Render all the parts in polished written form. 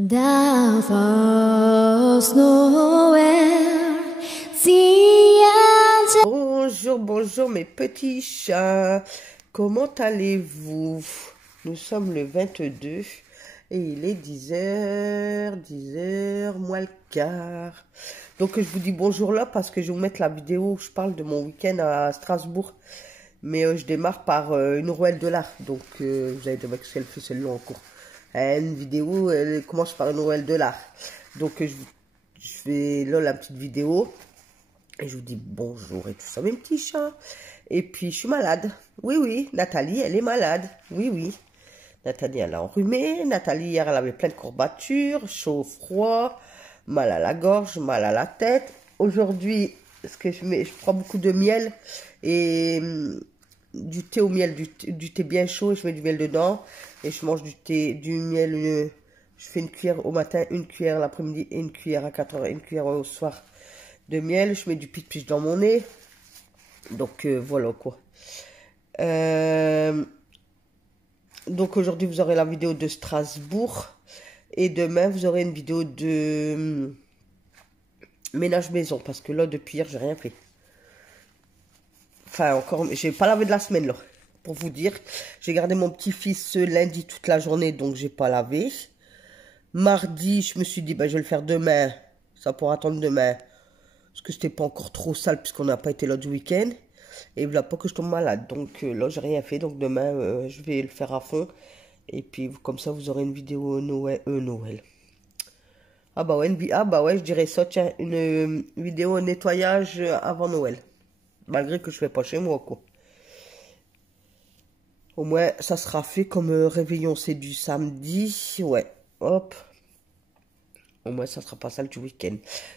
Davos Noël, Bonjour, bonjour mes petits chats, comment allez-vous? Nous sommes le 22 et il est 10h moins le quart. Donc je vous dis bonjour là parce que je vais vous mettre la vidéo où je parle de mon week-end à Strasbourg. Mais je démarre par une rouelle de l'art. Donc vous allez dire qu'est-ce qu'elle fait celle-là en cours. Une vidéo, elle commence par une rouelle de l'art. Donc je fais là la petite vidéo. Et je vous dis bonjour et tout ça, mes petits chats. Et puis, je suis malade. Oui, oui, Nathalie, elle est malade. Oui, oui. Nathalie, elle a enrhumé. Nathalie, hier, elle avait plein de courbatures, chaud, froid, mal à la gorge, mal à la tête. Aujourd'hui, ce que je prends beaucoup de miel et du thé au miel, du thé bien chaud, et je mets du miel dedans. Et je mange du miel, je fais une cuillère au matin, une cuillère l'après-midi et une cuillère à 4 heures et une cuillère au soir de miel. Je mets du pitch dans mon nez. Donc voilà quoi. Donc aujourd'hui vous aurez la vidéo de Strasbourg. Et demain vous aurez une vidéo de ménage maison. Parce que là depuis hier j'ai rien fait. Enfin encore, j'ai pas lavé de la semaine là. Pour vous dire, j'ai gardé mon petit-fils ce lundi toute la journée. Donc j'ai pas lavé. Mardi je me suis dit bah, je vais le faire demain. Ça pourra attendre demain. Parce que c'était pas encore trop sale puisqu'on n'a pas été là du week-end. Et voilà pas que je tombe malade. Donc là j'ai rien fait. Donc demain je vais le faire à fond. Et puis comme ça vous aurez une vidéo Noël. Noël. Ah bah ouais, je dirais ça. Tiens, une vidéo nettoyage avant Noël. Malgré que je fais pas chez moi quoi. Au moins ça sera fait comme réveillon c'est du samedi. Ouais, hop. Au moins, ça sera pas sale du week-end.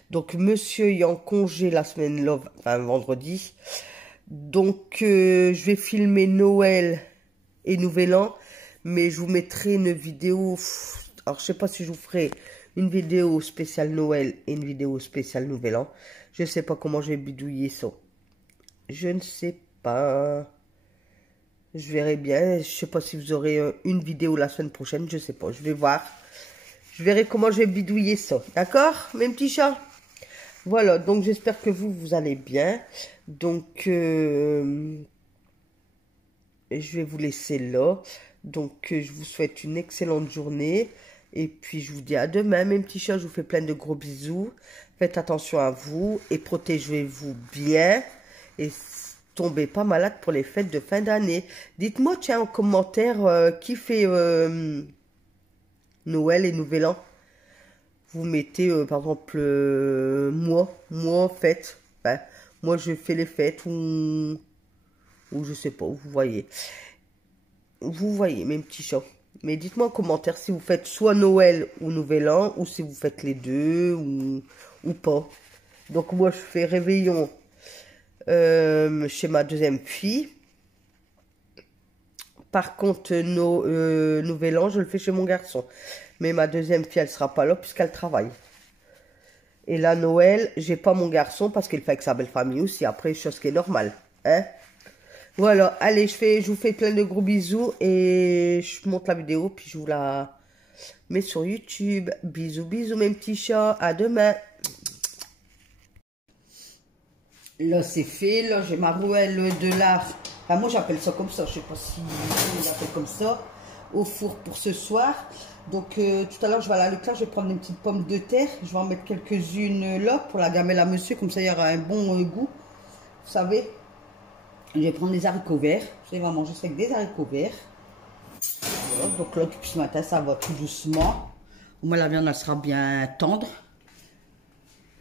Donc, monsieur ayant congé la semaine, enfin, vendredi. Donc, je vais filmer Noël et Nouvel An. Mais je vous mettrai une vidéo. Alors, je sais pas si je vous ferai une vidéo spéciale Noël et une vidéo spéciale Nouvel An. Je sais pas comment je vais bidouiller ça. Je ne sais pas. Je verrai bien. Je sais pas si vous aurez une vidéo la semaine prochaine. Je sais pas. Je vais voir. Je verrai comment je vais bidouiller ça. D'accord, mes petits chats? Voilà, donc j'espère que vous allez bien. Donc, je vais vous laisser là. Donc, je vous souhaite une excellente journée. Et puis, je vous dis à demain, mes petits chats. Je vous fais plein de gros bisous. Faites attention à vous et protégez-vous bien. Et tombez pas malade pour les fêtes de fin d'année. Dites-moi, tiens, en commentaire, qui fait... Noël et Nouvel An, vous mettez par exemple moi fête, ben, moi je fais les fêtes ou je sais pas, vous voyez mes petits chats. Mais dites-moi en commentaire si vous faites soit Noël ou Nouvel An ou si vous faites les deux ou pas. Donc moi je fais réveillon chez ma deuxième fille. Par contre, Nouvel An, je le fais chez mon garçon. Mais ma deuxième fille, elle sera pas là puisqu'elle travaille. Et là, Noël, j'ai pas mon garçon parce qu'il fait avec sa belle famille aussi. Après, chose qui est normale. Hein? Voilà, allez, je vous fais plein de gros bisous et je monte la vidéo puis je vous la mets sur YouTube. Bisous, bisous mes petits chats. À demain. Là, c'est fait. Là, j'ai ma rouelle de lard. Enfin, moi, j'appelle ça comme ça. Je sais pas si on l'appelle comme ça. Au four pour ce soir. Donc, tout à l'heure, je vais aller à Leclerc. Je vais prendre une petite pomme de terre. Je vais en mettre quelques-unes là pour la gamelle à monsieur. Comme ça, il y aura un bon goût. Vous savez. Je vais prendre des haricots verts. Je vais manger ça avec des haricots verts. Voilà. Donc là, depuis ce matin, ça va tout doucement. Au moins, la viande, elle sera bien tendre.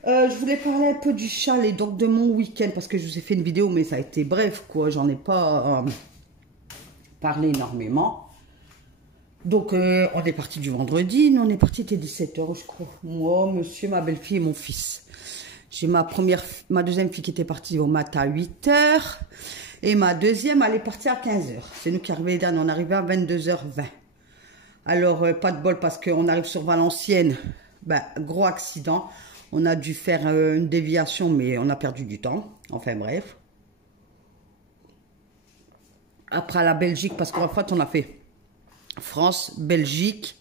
Je voulais parler un peu du chalet, donc de mon week-end, parce que je vous ai fait une vidéo, mais ça a été bref, quoi. J'en ai pas parlé énormément. Donc, on est parti du vendredi. Nous, on est parti, c'était 17 h, je crois. Moi, monsieur, ma belle-fille et mon fils. J'ai ma deuxième fille qui était partie au matin à 8 h. Et ma deuxième, elle est partie à 15 h. C'est nous qui arrivons les derniers. On est arrivé à 22 h 20. Alors, pas de bol parce qu'on arrive sur Valenciennes. Ben, gros accident. On a dû faire une déviation, mais on a perdu du temps. Enfin, bref. Après, la Belgique, parce qu'en fait, on a fait France, Belgique,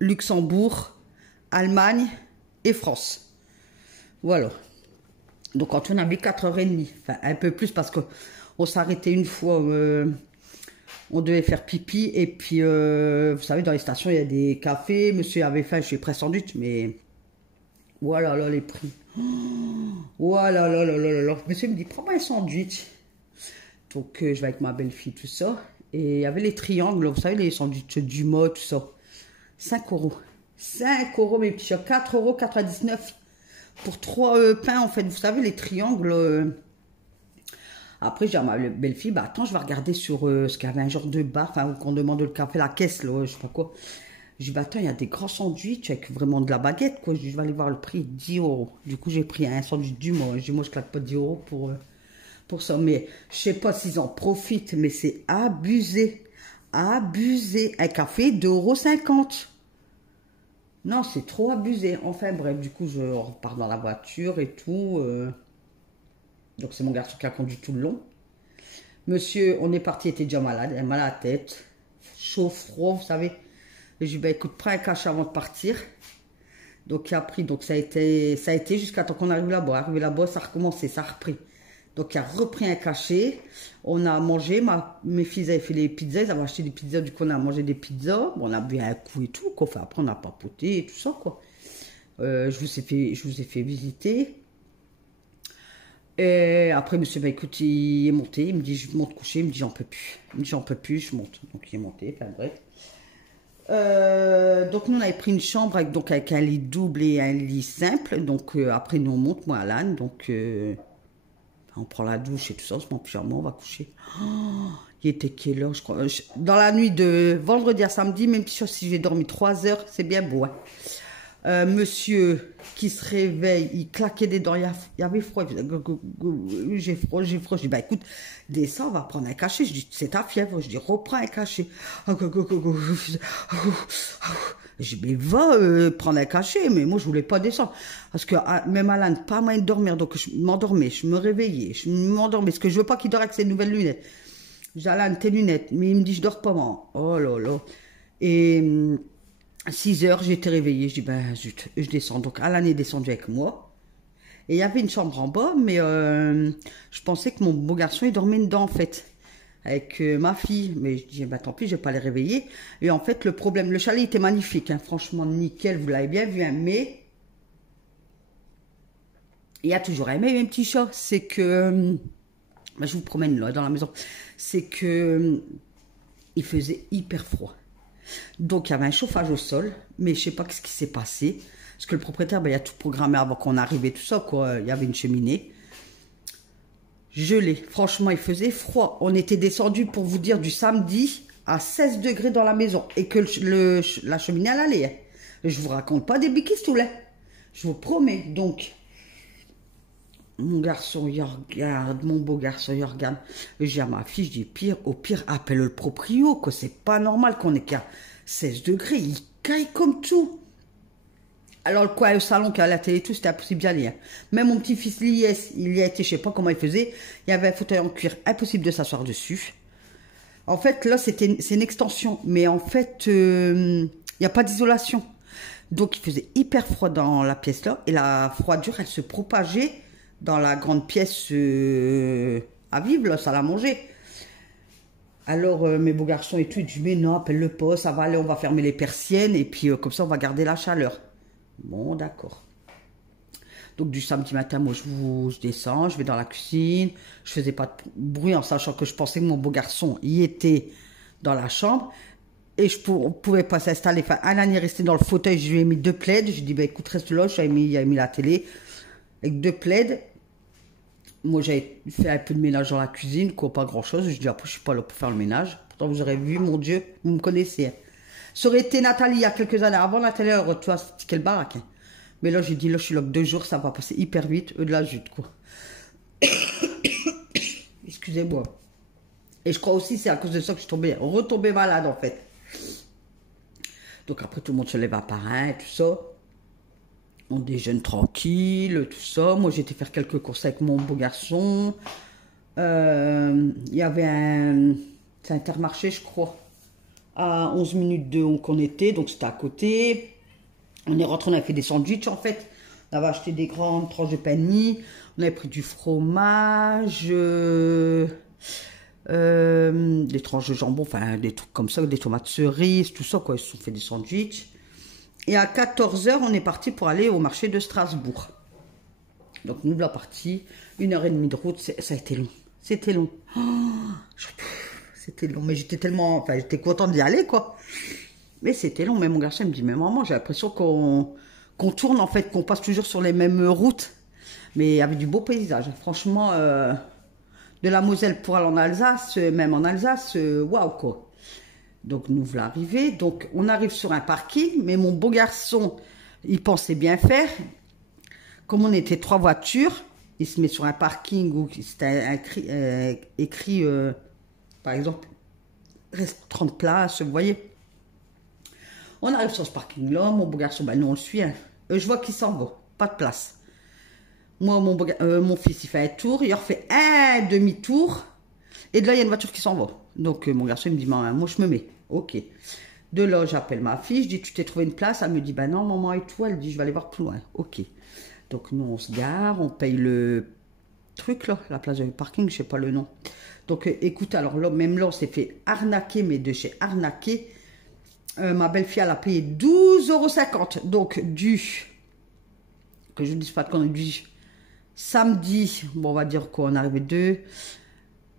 Luxembourg, Allemagne et France. Voilà. Donc quand on avait 4h30, enfin un peu plus parce qu'on s'arrêtait une fois, on devait faire pipi. Et puis, vous savez, dans les stations, il y a des cafés. Monsieur avait faim, je lui ai pris un sandwich, mais voilà, là, les prix. Voilà, là, là, là, là, là. Monsieur me dit, prends-moi un sandwich. Donc, je vais avec ma belle-fille, tout ça. Et il y avait les triangles, vous savez, les sandwichs du mot, tout ça. 5 euros. 5 euros, mes petits chats. 4,99 € pour 3 pains, en fait. Vous savez, les triangles. Après, j'ai dit à ma belle-fille, bah attends, je vais regarder sur ce qu'il y avait un genre de bar, enfin, qu'on demande le café, la caisse, là, je sais pas quoi. Je dis, bah attends, il y a des grands sandwichs avec vraiment de la baguette, quoi. Je dis, je vais aller voir le prix, 10 euros. Du coup, j'ai pris un sandwich du mois. Je dis, moi, je claque pas 10 euros pour ça. Mais je sais pas s'ils en profitent, mais c'est abusé. Abusé. Un café, 2,50 €. Non, c'est trop abusé. Enfin, bref, du coup, je repars dans la voiture et tout. Donc, c'est mon garçon qui a conduit tout le long. Monsieur, on est parti, il était déjà malade, il a mal à la tête. Chaud, froid, vous savez. Et je lui ai dit, bah, écoute, prends un cachet avant de partir. Donc, il a pris, donc ça a été jusqu'à temps qu'on arrive là-bas. Arrivé là-bas, ça a recommencé, ça a repris. Donc, il a repris un cachet. On a mangé, mes filles avaient fait les pizzas, ils avaient acheté des pizzas, du coup, on a mangé des pizzas. Bon, on a bu un coup et tout, quoi. Enfin, après, on a papoté et tout ça, quoi. Je vous ai fait visiter. Et après, monsieur, bah écoute, il est monté, il me dit, je monte coucher, il me dit, j'en peux plus. Il me dit, j'en peux plus, je monte. Donc, il est monté, enfin bref. Donc, nous, on avait pris une chambre avec un lit double et un lit simple. Donc, après, nous, on monte, moi, Alan. Donc, on prend la douche et tout ça, on se met en pyjama, on va coucher. Oh, il était quelle heure, je crois. Dans la nuit de vendredi à samedi, même si j'ai dormi 3 heures, c'est bien beau, hein. Monsieur qui se réveille, il claquait des dents, il y avait froid, j'ai froid, j'ai froid. Je dis, bah écoute, descends, on va prendre un cachet. Je dis, c'est ta fièvre. Je dis, reprends un cachet. Je dis, mais va prendre un cachet. Mais moi, je voulais pas descendre. Parce que même Alan, pas moyen de dormir. Donc, je m'endormais, je me réveillais, je m'endormais. Parce que je veux pas qu'il dort avec ses nouvelles lunettes. Je dis, Alan, tes lunettes. Mais il me dit, je dors pas, moi. Oh là là. Et 6 heures, j'étais réveillée. Je dis, ben zut, je descends. Donc, Alan est descendu avec moi. Et il y avait une chambre en bas, mais je pensais que mon beau garçon, il dormait dedans, en fait. Avec ma fille. Mais je dis, ben tant pis, je vais pas les réveiller. Et en fait, le problème, le chalet était magnifique, hein, franchement, nickel, vous l'avez bien vu, hein, mais il y a toujours un mais, un petit chat. C'est que, ben, je vous promène là, dans la maison. C'est que, il faisait hyper froid. Donc, il y avait un chauffage au sol, mais je sais pas ce qui s'est passé. Parce que le propriétaire, ben, il a tout programmé avant qu'on arrive et tout ça, quoi. Il y avait une cheminée. Gelé. Franchement, il faisait froid. On était descendu, pour vous dire, du samedi à 16 degrés dans la maison. Et que la cheminée, elle allait. Hein. Je vous raconte pas des bikistoules. Je vous promets. Donc, mon garçon, il regarde. Mon beau garçon, il regarde. Je dis à ma fille, je dis, pire, au pire, appelle le proprio, quoi. C'est pas normal qu'on ait qu'à 16 degrés. Il caille comme tout. Alors, le coin au salon qui a la télé et tout, c'était impossible d'y aller. Hein. Même mon petit-fils, il y a été, je sais pas comment il faisait. Il y avait un fauteuil en cuir, impossible de s'asseoir dessus. En fait, là, c'est une extension. Mais en fait, il n'y a pas d'isolation. Donc, il faisait hyper froid dans la pièce là. Et la froidure, elle se propageait dans la grande pièce à vivre, là, ça l'a mangé. Alors, mes beaux garçons et tout, ils disent, mais non, appelle-le pas, ça va aller, on va fermer les persiennes. Et puis, comme ça, on va garder la chaleur. Bon, d'accord. Donc, du samedi matin, moi, je descends, je vais dans la cuisine. Je faisais pas de bruit en sachant que je pensais que mon beau garçon y était dans la chambre. Et on pouvais pas s'installer. Enfin, Alan est resté dans le fauteuil, je lui ai mis 2 plaids. Je lui ai dit, bah, écoute, reste là. J'avais mis la télé avec 2 plaids. Moi, j'avais fait un peu de ménage dans la cuisine, quoi, pas grand-chose. Je dis, après, je suis pas là pour faire le ménage. Pourtant, vous aurez vu, mon Dieu, vous me connaissez. Hein. Ça aurait été Nathalie il y a quelques années. Avant Nathalie, tu vois, c'était quelle baraque. Hein. Mais là, j'ai dit, là, je suis là que 2 jours, ça va passer hyper vite. De la jute, quoi. Excusez-moi. Et je crois aussi, c'est à cause de ça que je suis retombée malade, en fait. Donc, après, tout le monde se lève à part un, tout ça. On déjeune tranquille, tout ça. Moi, j'ai été faire quelques courses avec mon beau garçon. Il y avait c'est Intermarché, je crois. à 11 minutes de où qu'on était, donc c'était à côté. On est rentré, on a fait des sandwichs en fait. On avait acheté des grandes tranches de pain de mie. On avait pris du fromage, des tranches de jambon, enfin des trucs comme ça, des tomates cerises, tout ça quoi. Ils se sont fait des sandwichs. Et à 14 h, on est parti pour aller au marché de Strasbourg. Donc nous, la partie, 1h30 de route, ça a été long. C'était long. Oh, c'était long, mais j'étais tellement... Enfin, j'étais contente d'y aller, quoi. Mais c'était long. Mais mon garçon me dit, mais maman, j'ai l'impression qu'on tourne, en fait, qu'on passe toujours sur les mêmes routes. Mais il y avait du beau paysage. Franchement, de la Moselle pour aller en Alsace, même en Alsace, waouh, quoi. Donc, nous voilà arrivés. Donc, on arrive sur un parking, mais mon beau garçon, il pensait bien faire. Comme on était 3 voitures, il se met sur un parking où c'était écrit, par exemple, reste 30 places, vous voyez. On arrive sur ce parking-là, mon beau garçon, ben nous on le suit. Hein. Je vois qu'il s'en va, pas de place. Moi, mon fils, il fait un tour, il refait un demi-tour. Et de là, il y a une voiture qui s'en va. Donc, mon garçon, il me dit, maman, moi, je me mets. Ok. De là, j'appelle ma fille, je dis, tu t'es trouvé une place? Elle me dit, ben non, maman et tout. Elle dit, je vais aller voir plus loin. Ok. Donc, nous, on se gare, on paye le truc, là, la place de parking, je sais pas le nom. Donc, écoute, alors là, même là, on s'est fait arnaquer, mais de chez arnaquer. Ma belle-fille, elle a payé 12,50 €. Donc, que je ne dise pas de conneries, samedi, bon, on va dire quoi, on est arrivé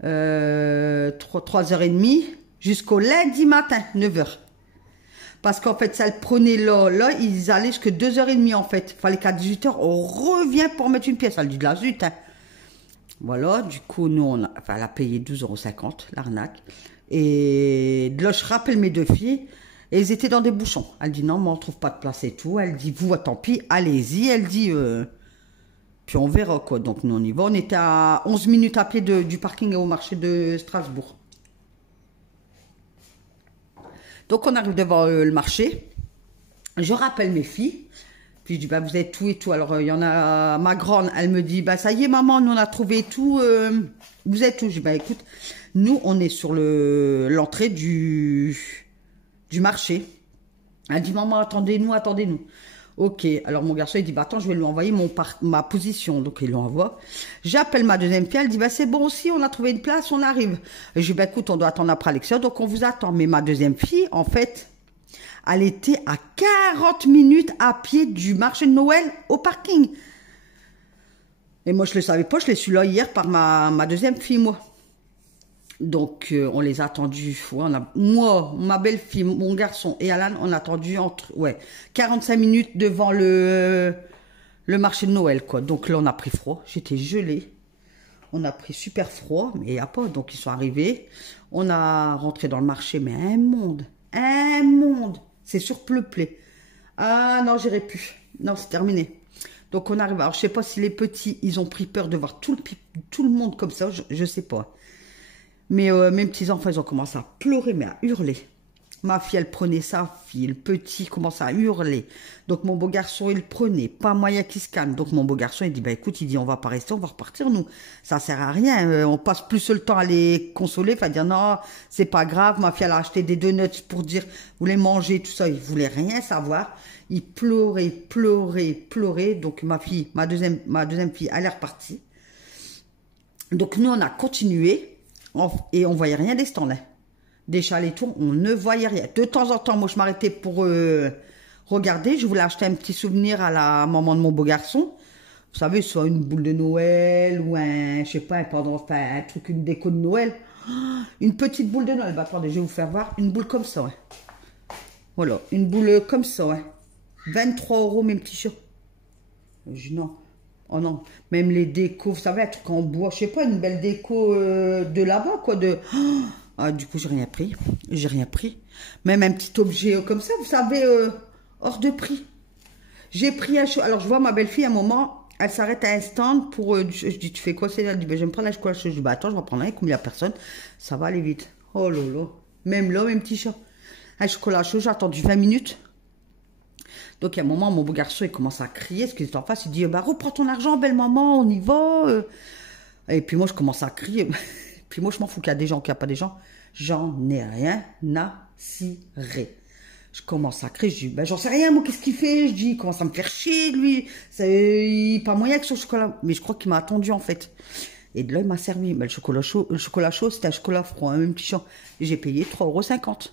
3h30 jusqu'au lundi matin, 9 h. Parce qu'en fait, ça le prenait là, ils allaient jusqu'à 2h30 en fait. Il fallait qu'à 18 h, on revient pour mettre une pièce. Elle dit de la zut, hein. Voilà, du coup, nous, elle a payé 12,50 €, l'arnaque. Et de là, je rappelle mes 2 filles, et ils étaient dans des bouchons. Elle dit non, mais on ne trouve pas de place et tout. Elle dit, vous, tant pis, allez-y. Elle dit, puis on verra quoi. Donc, nous, on y va. On était à 11 minutes à pied du parking au marché de Strasbourg. Donc, on arrive devant le marché. Je rappelle mes filles. Puis, je dis, bah, vous êtes tout et tout. Alors, il y en a ma grande, elle me dit, bah, ça y est, maman, nous, on a trouvé tout. Vous êtes où? Je dis, bah, écoute, nous, on est sur l'entrée du marché. Elle dit, maman, attendez-nous, attendez-nous. Ok, alors mon garçon, il dit, bah, attends, je vais lui envoyer ma position. Donc, il lui envoie. J'appelle ma deuxième fille, elle dit, bah, c'est bon aussi, on a trouvé une place, on arrive. Et je dis, bah, écoute, on doit attendre après Alexia, donc on vous attend. Mais ma deuxième fille, en fait, elle était à 40 minutes à pied du marché de Noël au parking. Et moi, je ne le savais pas, je l'ai su là hier par ma deuxième fille, moi. Donc, on les a attendus. Ouais, moi, ma belle-fille, mon garçon et Alan, on a attendu 45 minutes devant le marché de Noël, quoi. Donc là, on a pris froid. J'étais gelée. On a pris super froid, mais il n'y a pas. Donc, ils sont arrivés. On a rentré dans le marché, mais un monde. C'est surpeuplé. Ah non, j'irai plus. Non, c'est terminé. Donc, on arrive. Alors, je ne sais pas si les petits, ils ont pris peur de voir tout le monde comme ça. Je ne sais pas. Mais mes petits-enfants, ils ont commencé à pleurer, mais à hurler. Ma fille, elle prenait sa fille. Le petit commençait à hurler. Donc, mon beau garçon, il le prenait. Pas moyen qu'il se calme. Donc, mon beau garçon, il dit, bah écoute, il dit, on va pas rester, on va repartir, nous. Ça sert à rien. On passe plus le temps à les consoler. Enfin, dire, non, c'est pas grave. Ma fille, elle a acheté des donuts pour dire, vous voulez manger, tout ça. Il voulait rien savoir. Il pleurait. Donc, ma deuxième fille, elle est repartie. Donc, nous, on a continué. Et on voyait rien des stands. Hein. Des chalets et tout, on ne voyait rien. De temps en temps, moi, je m'arrêtais pour regarder. Je voulais acheter un petit souvenir à la maman de mon beau garçon. Vous savez, soit une boule de Noël ou un, je sais pas, un truc, une déco de Noël. Une petite boule de Noël. Bah, attendez, je vais vous faire voir. Une boule comme ça, ouais. Voilà, une boule comme ça, ouais. 23 € mes petits chats. Non. Oh non, même les décos, vous savez, un truc en bois, je sais pas, une belle déco de là-bas, quoi, Ah, du coup, j'ai rien pris. Même un petit objet comme ça, vous savez, hors de prix. J'ai pris un... Alors, je vois ma belle-fille, à un moment, elle s'arrête à un stand pour... je dis, tu fais quoi? Elle dit, ben, je vais me prendre un chocolat chaud. Je dis, bah, attends, je vais prendre un, comme il n'y a personne. Ça va aller vite. Oh là là. Même là, mes petits chats. Un chocolat chaud, j'ai attendu 20 minutes. Donc, à un moment, mon beau garçon, il commence à crier, parce qu'il est en face, il dit, bah, reprends ton argent, belle maman, on y va. Et puis moi, je commence à crier. Puis moi, je m'en fous qu'il y a des gens, qu'il n'y a pas des gens. J'en ai rien à ciré. Je commence à crier, je dis, ben j'en sais rien, moi, qu'est-ce qu'il fait? Je dis, il commence à me faire chier, lui. Il pas moyen avec son chocolat. Mais je crois qu'il m'a attendu, en fait. Et de là, il m'a servi. Ben, le chocolat chaud, c'était un chocolat froid, un même petit champ. J'ai payé 3,50 €.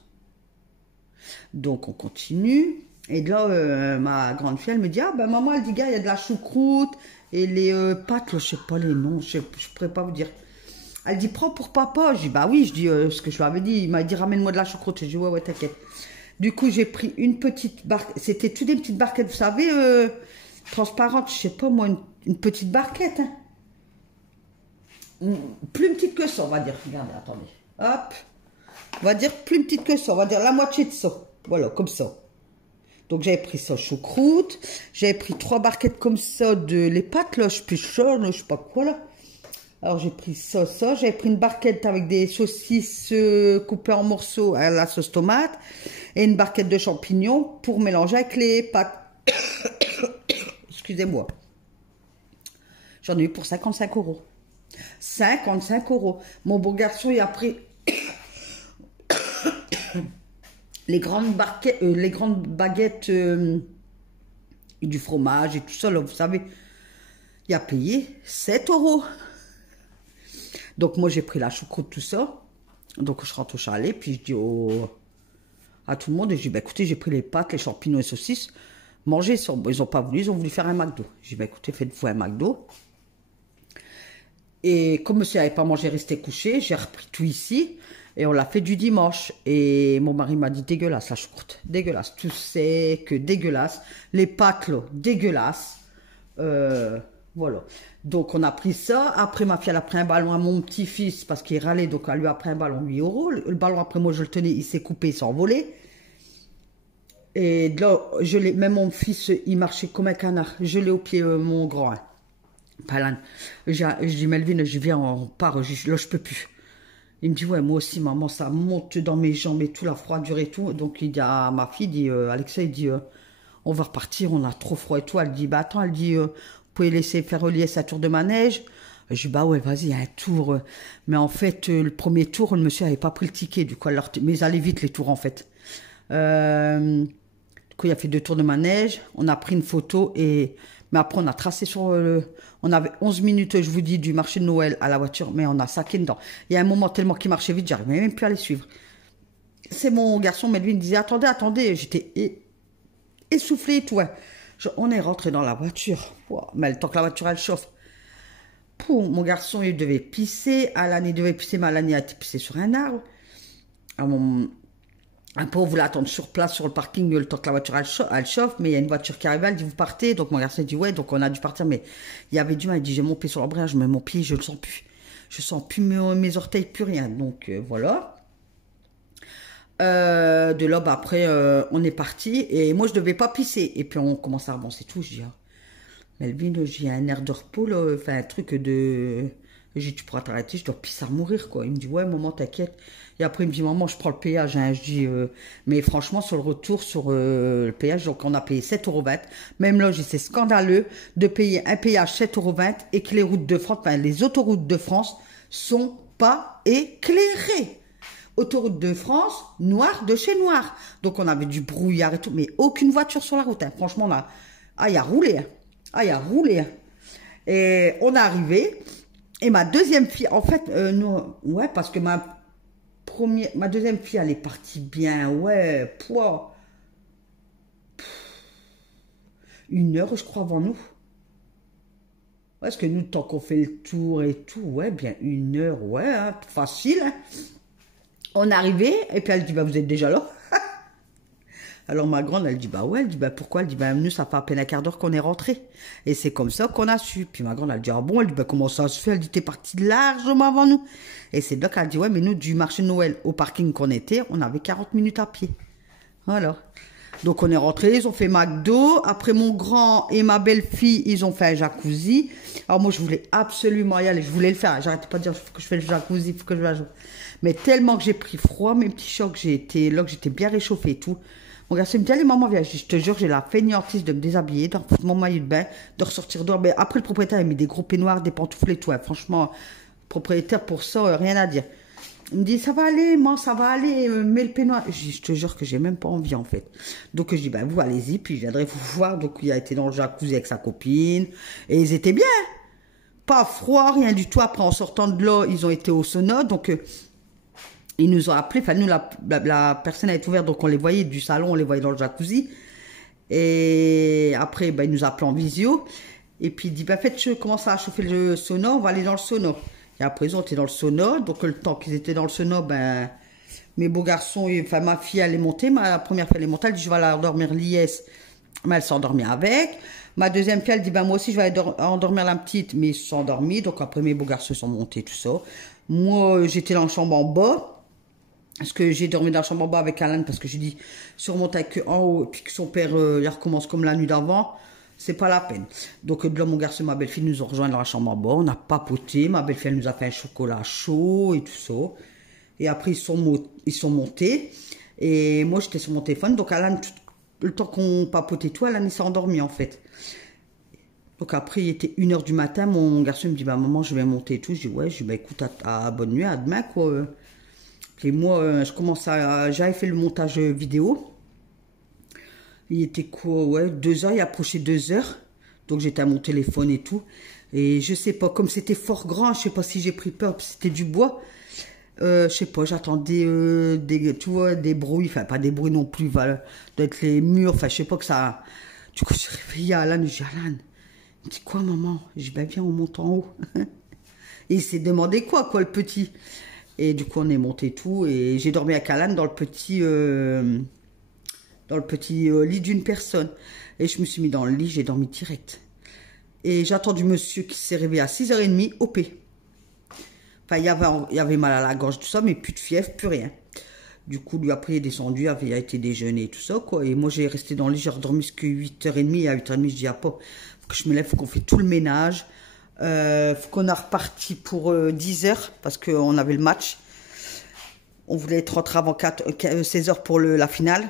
Donc, on continue. Et de là, ma grande fille, elle me dit, ah ben maman, elle dit, gars, il y a de la choucroute et les pâtes, là, je sais pas les noms, je pourrais pas vous dire. Elle dit, prends pour papa. Je dis, bah oui, je dis ce que je lui avais dit. Il m'a dit, ramène-moi de la choucroute. Je dis, ouais, t'inquiète. Du coup, j'ai pris une petite barquette. C'était toutes des petites barquettes, vous savez, transparentes. Je sais pas, moi, une petite barquette. Hein. Plus petite que ça, on va dire. Regardez, attendez. Hop. On va dire plus petite que ça. On va dire la moitié de ça. Voilà, comme ça. Donc, j'avais pris ça choucroute. J'avais pris 3 barquettes comme ça de les pâtes, là. Je sais pas quoi, là. Alors, j'ai pris ça. J'avais pris une barquette avec des saucisses coupées en morceaux à la sauce tomate. Et une barquette de champignons pour mélanger avec les pâtes. Excusez-moi. J'en ai eu pour 55 €. 55 €. Mon beau garçon, il a pris les grandes baguettes et du fromage et tout ça, là, vous savez. Il a payé 7 €. Donc, moi, j'ai pris la choucroute, tout ça. Donc, je rentre au chalet, puis je dis à tout le monde, et je dis, bah, écoutez, j'ai pris les pâtes, les champignons et saucisses, mangez ça. Bon, ils n'ont pas voulu, ils ont voulu faire un McDo. Je dis, bah, écoutez, faites-vous un McDo. Et comme monsieur n'avait pas mangé, resté couché, j'ai repris tout ici, et on l'a fait du dimanche. Et mon mari m'a dit, dégueulasse la choucroute, dégueulasse, tout sec, dégueulasse. Les pâtes, là, dégueulasse. Voilà. Donc, on a pris ça. Après, ma fille, elle a pris un ballon à mon petit-fils parce qu'il râlait. Donc, elle lui a pris un ballon 8 €. Le ballon, après, moi, je le tenais. Il s'est coupé, il s'est envolé. Et de là, même mon fils, il marchait comme un canard. Je l'ai au pied, mon grand. Hein. Palane. Je dis, Melvin, je viens, on part. Là, je peux plus. Il me dit, ouais, moi aussi, maman, ça monte dans mes jambes et tout, la froidure et tout. Donc, il dit à ma fille, il dit, Alexa, il dit, on va repartir, on a trop froid et tout. Elle dit, bah, attends, elle dit, vous pouvez laisser faire relier sa tour de manège. Je dis, bah ouais, vas-y, il y a un tour. Mais en fait, le premier tour, le monsieur n'avait pas pris le ticket. Du coup, mais ils allaient vite, les tours, en fait. Du coup, il a fait 2 tours de manège. On a pris une photo. Mais après, on a tracé sur on avait 11 minutes, je vous dis, du marché de Noël à la voiture. Mais on a saqué dedans. Il y a un moment tellement qu'il marchait vite, j'arrivais même plus à les suivre. C'est mon garçon, Melvin, il disait, attendez. J'étais essoufflée et tout. Ouais. On est rentré dans la voiture. Wow. Mais le temps que la voiture, elle chauffe. Mon garçon, il devait pisser. Alan, il devait pisser. Mais Alan, il a été pissé sur un arbre. Un pauvre voulait attendre sur place, sur le parking, le temps que la voiture, elle chauffe. Mais il y a une voiture qui arrive, elle dit, vous partez. Donc, mon garçon, il dit, ouais. Donc, on a dû partir. Mais il y avait du mal. Il dit, j'ai mon pied sur l'embrayage. Mais mon pied, je le sens plus. Je sens plus mes orteils, plus rien. Donc, voilà. De là, bah, après, on est parti. Et moi, je devais pas pisser. Et puis, on commence à avancer tout. Je dis, ah, Melvin, j'ai un air de repos, là. Enfin, un truc de... J'ai dit, tu pourras t'arrêter, je dois pisser à mourir, quoi. Il me dit, ouais, maman, t'inquiète. Et après, il me dit, maman, je prends le péage. Hein. Je dis, mais franchement, sur le retour, sur le péage, donc on a payé 7,20 €. Même là, c'est scandaleux de payer un péage 7,20 € et que les routes de France, enfin, les autoroutes de France sont pas éclairées. Autoroute de France, noir de chez noir. Donc, on avait du brouillard et tout, mais aucune voiture sur la route. Hein. Franchement, il y a roulé. Hein. Ah, il y a roulé. Hein. Et on est arrivé. Et ma deuxième fille, en fait, ouais, parce que ma deuxième fille, elle est partie bien, ouais, 1 heure, je crois, avant nous. Ouais, parce que nous, tant qu'on fait le tour et tout, ouais, bien 1 heure, ouais, hein, facile. Hein. On est arrivé, et puis elle dit, bah, vous êtes déjà là. Alors ma grande, elle dit, bah ouais, elle dit, bah pourquoi? Elle dit, bah nous, ça fait à peine un quart d'heure qu'on est rentré. Et c'est comme ça qu'on a su. Puis ma grande, elle dit, ah bon? Elle dit, bah comment ça se fait? Elle dit, t'es partie largement avant nous. Et c'est là qu'elle dit, ouais, mais nous, du marché de Noël au parking qu'on était, on avait 40 minutes à pied. Voilà. Donc on est rentré, ils ont fait McDo. Après mon grand et ma belle-fille, ils ont fait un jacuzzi. Alors moi, je voulais absolument y aller, je voulais le faire. J'arrêtais pas de dire, il faut que je fasse le jacuzzi, il faut que je fasse. Mais tellement que j'ai pris froid, mes petits chocs, j'étais bien réchauffée et tout. Mon garçon me dit, allez maman, viens. Je te jure, j'ai la fainéantise de me déshabiller, de reprendre mon maillot de bain, de ressortir dehors. Mais après, le propriétaire, il met des gros peignoirs, des pantoufles et tout. Hein. Franchement, propriétaire pour ça, rien à dire. Il me dit, ça va aller, moi, ça va aller, mets le peignoir. Je te jure que j'ai même pas envie, en fait. Donc, je dis, ben, vous, allez-y, puis je viendrai vous voir. Donc, il a été dans le jacuzzi avec sa copine. Et ils étaient bien. Pas froid, rien du tout. Après, en sortant de là, ils ont été au sauna. Donc, ils nous ont appelés. Enfin, nous, la personne a été ouverte. Donc, on les voyait du salon, on les voyait dans le jacuzzi. Et après, ben, il nous a appelés en visio. Et puis, il dit, ben, faites commencer à chauffer le sauna, on va aller dans le sauna. Et après, ils ont été dans le sauna. Donc, le temps qu'ils étaient dans le sauna, ben, mes beaux garçons, enfin, ma fille, elle est montée. Ma première fille, elle est montée. Elle dit, je vais aller endormir l'IS. Mais elle s'est endormie avec. Ma deuxième fille, elle dit, ben, moi aussi, je vais aller endormir la petite. Mais ils se sont endormis. Donc, après, mes beaux garçons sont montés, tout ça. Moi, j'étais dans la chambre en bas. Parce que j'ai dormi dans la chambre en bas avec Alan. Parce que j'ai dit, si on remonte avec en haut, et puis que son père, il recommence comme la nuit d'avant. C'est pas la peine. Donc, de là, mon garçon et ma belle-fille nous ont rejoints dans la chambre en bas. On a papoté. Ma belle-fille, elle nous a fait un chocolat chaud et tout ça. Et après, ils sont montés. Et moi, j'étais sur mon téléphone. Donc, Alan, le temps qu'on papotait tout, Alan, il s'est endormi, en fait. Donc, après, il était 1h du matin. Mon garçon me dit, bah, maman, je vais monter et tout. Je dis, ouais. Je dis, bah, écoute, bonne nuit, à demain, quoi. Et moi, j'avais fait le montage vidéo. Il était quoi, ouais, 2h, il approchait 2h. Donc j'étais à mon téléphone et tout. Et je sais pas, comme c'était fort grand, je sais pas si j'ai pris peur, c'était du bois. Je sais pas, j'attendais tu vois, des bruits, enfin pas des bruits non plus, voilà, d'être les murs, enfin je sais pas que ça... Du coup je suis réveillée à Alan, je dis Alan, il me dit quoi maman? Je dis ben viens, on monte en haut. Et il s'est demandé quoi le petit. Et du coup on est monté et tout, et j'ai dormi avec Alan dans le petit lit d'une personne. Et je me suis mis dans le lit, j'ai dormi direct. Et j'ai attendu monsieur qui s'est réveillé à 6h30, OP. Enfin, il y avait mal à la gorge, tout ça, mais plus de fièvre, plus rien. Du coup, lui, après, il est descendu, il a été déjeuné, tout ça, quoi. Et moi, j'ai resté dans le lit, j'ai redormi jusqu'à 8h30. Et à 8h30, je dis, ah, pas, faut que je me lève, faut qu'on fait tout le ménage. Faut qu'on a reparti pour 10h, parce qu'on avait le match. On voulait être rentré avant 16h pour la finale.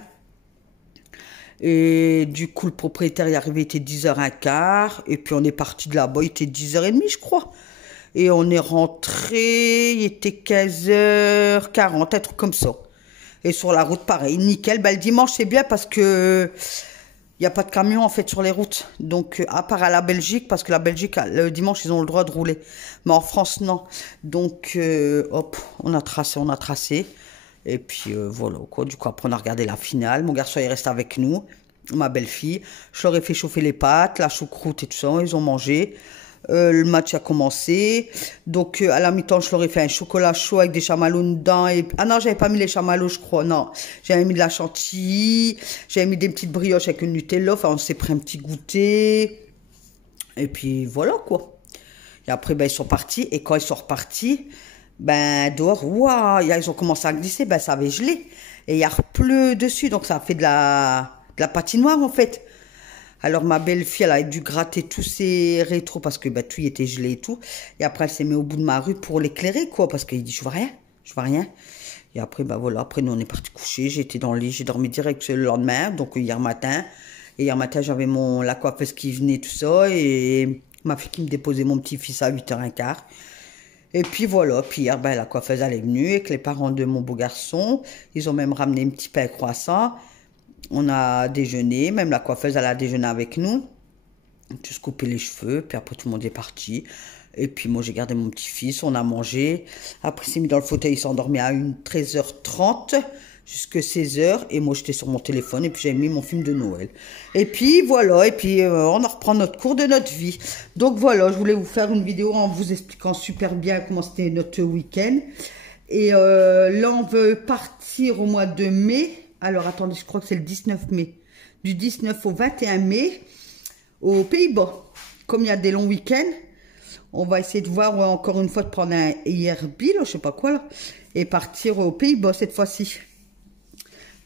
Et du coup, le propriétaire est arrivé, il était 10h15. Et puis, on est parti de là-bas, il était 10h30, je crois. Et on est rentré, il était 15h40, un truc comme ça. Et sur la route, pareil, nickel. Ben, le dimanche, c'est bien parce que il n'y a pas de camion, en fait, sur les routes. Donc, à part à la Belgique, parce que la Belgique, le dimanche, ils ont le droit de rouler. Mais en France, non. Donc, hop, on a tracé. Et puis, voilà, quoi. Du coup, après, on a regardé la finale. Mon garçon, il reste avec nous. Ma belle-fille. Je leur ai fait chauffer les pâtes, la choucroute et tout ça. Ils ont mangé. Le match a commencé. Donc, à la mi-temps, je leur ai fait un chocolat chaud avec des chamallows dedans. Ah non, j'avais pas mis les chamallows, je crois. Non, j'avais mis de la chantilly. J'avais mis des petites brioches avec le Nutella. Enfin, on s'est pris un petit goûter. Et puis, voilà, quoi. Et après, ben, ils sont partis. Et quand ils sont repartis, ben, dehors, waouh, ils ont commencé à glisser. Ben, ça avait gelé. Et il y a pleut dessus. Donc, ça a fait de la patinoire, en fait. Alors, ma belle-fille, elle a dû gratter tous ses rétros parce que bah, tout y était gelé et tout. Et après, elle s'est mise au bout de ma rue pour l'éclairer, quoi. Parce qu'il dit, je vois rien. Et après, bah voilà, après, nous, on est partis coucher. J'étais dans le lit, j'ai dormi direct le lendemain, donc hier matin. Et hier matin, j'avais la coiffeuse qui venait, tout ça. Et ma fille qui me déposait mon petit-fils à 8h15. Et puis voilà, puis hier, ben, la coiffeuse, elle est venue avec les parents de mon beau garçon. Ils ont même ramené un petit pain croissant. On a déjeuné, même la coiffeuse, elle a déjeuné avec nous. Juste coupé les cheveux, puis après tout le monde est parti. Et puis moi j'ai gardé mon petit-fils, on a mangé. Après il s'est mis dans le fauteuil, il s'est endormi à 13h30 jusqu'à 16h. Et moi j'étais sur mon téléphone et puis j'ai mis mon film de Noël. Et puis voilà, et puis on en reprend notre cours de notre vie. Donc voilà, je voulais vous faire une vidéo en vous expliquant super bien comment c'était notre week-end. Et là on veut partir au mois de mai. Alors, attendez, je crois que c'est le 19 mai. Du 19 au 21 mai, aux Pays-Bas. Comme il y a des longs week-ends, on va essayer de voir, encore une fois, de prendre un Airbnb, là, je sais pas quoi, là, et partir aux Pays-Bas cette fois-ci.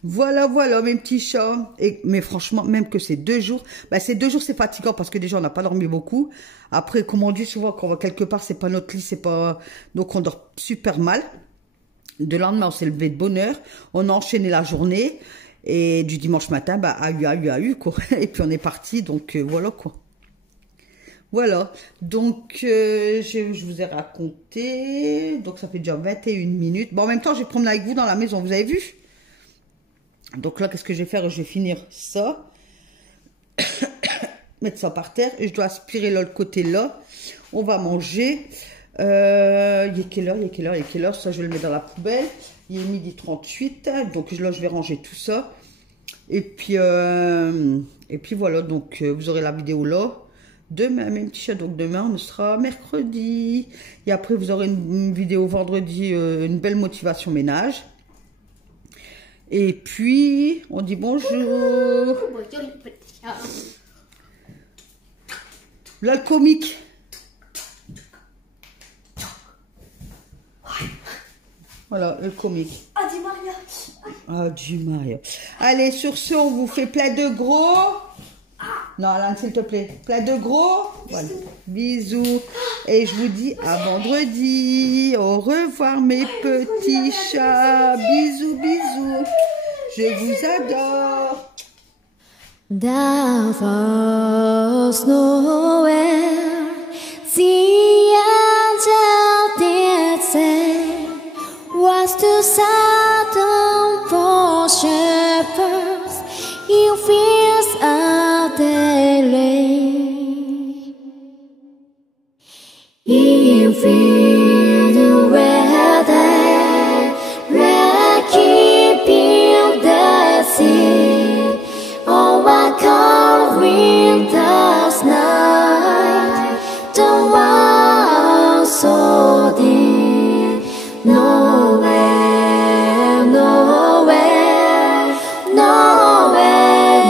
Voilà, mes petits chats. Mais franchement, même que ces 2 jours, ben, ces 2 jours, c'est fatigant parce que déjà, on n'a pas dormi beaucoup. Après, comme on dit souvent, quand on va quelque part, c'est pas notre lit, c'est pas... Donc, on dort super mal. De lendemain, on s'est levé de bonne heure. On a enchaîné la journée. Et du dimanche matin, bah, a eu, quoi. Et puis, on est parti. Donc, voilà, quoi. Voilà, donc je vous ai raconté, donc ça fait déjà 21 minutes. Bon, en même temps, je vais promener avec vous dans la maison, vous avez vu? Donc là, qu'est-ce que je vais faire? Je vais finir ça, mettre ça par terre, et je dois aspirer l'autre côté là. On va manger. Il est quelle heure? Il est quelle heure? Il est quelle heure? Ça, je vais le mettre dans la poubelle. Il est 12h38, donc là, je vais ranger tout ça. Et puis voilà, donc vous aurez la vidéo là. Demain, même petit chat, donc demain, on sera mercredi. Et après, vous aurez une vidéo vendredi, une belle motivation ménage. Et puis, on dit bonjour. Là, le comique. Voilà, le comique. Adi Maria. Adi Maria. Allez, sur ce, on vous fait plein de gros. Non, Alan, s'il te plaît. Plein de gros. Voilà. Bisous. Et je vous dis à vendredi. Au revoir, mes petits chats. Bisous, bisous. Je vous adore. There was nowhere the angel did say was too sudden for shepherds in fields of the lane. In fields where they were keeping the sea. Oh, I cold winter's night, the wild so deep, nowhere, nowhere, nowhere,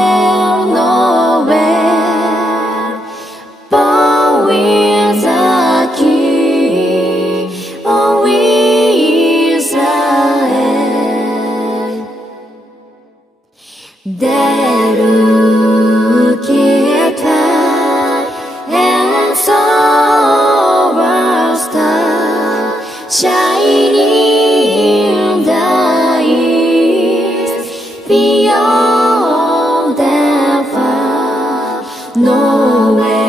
nowhere, but with a king, oh, Israel. They looked high and saw a star shining in the east. Beyond them far, nowhere.